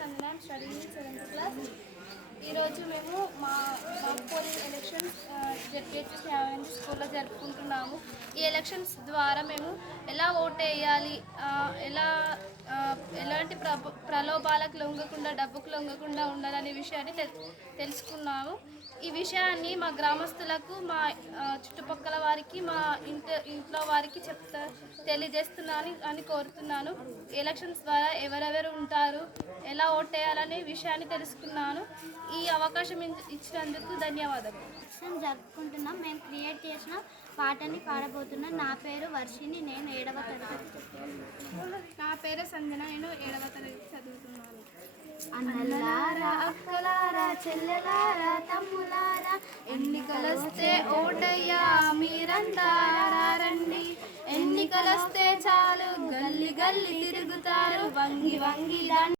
Sanjana, studying in 7th class. ఈరోజు మేము మా పోలింగ్ ఎలక్షన్స్ జెడ్పిహెచ్ఎస్ స్కూల్లో జరుపుకుంటున్నాము. ఈ ఎలక్షన్స్ ద్వారా మేము ఎలా ఓటు వేయాలి, ఎలాంటి ప్రలోభాలకు లొంగకుండా, డబ్బుకు లొంగకుండా ఉండాలనే విషయాన్ని తెలుసుకున్నాము. ఈ విషయాన్ని మా గ్రామస్తులకు, మా చుట్టుపక్కల వారికి, మా ఇంట్లో వారికి తెలియజేస్తున్నాను అని కోరుతున్నాను. ఎలక్షన్స్ ద్వారా ఎవరెవరు ఉంటారు, ఎలా ఓటేయాలనే విషయాన్ని తెలుసుకున్నాను. ఈ అవకాశం ఇచ్చినందుకు ధన్యవాదాలు. జరుపుకుంటున్నాం. మేము క్రియేట్ చేసిన పాటని పాడబోతున్నాం. నా పేరు వర్షిని, నేను 7వ తరగతి. నా పేరు సంజన, నేను 7వ తరగతి చదువుతున్నాను. అన్నలారా, అక్కలారా, చెల్లెలారా, తమ్ములారా, ఎన్నికలొస్తే ఓటయ్యా మీరంతా రండి. ఎన్నికలొస్తే చాలు గల్లి గల్లి తిరుగుతారు, వంగి వంగి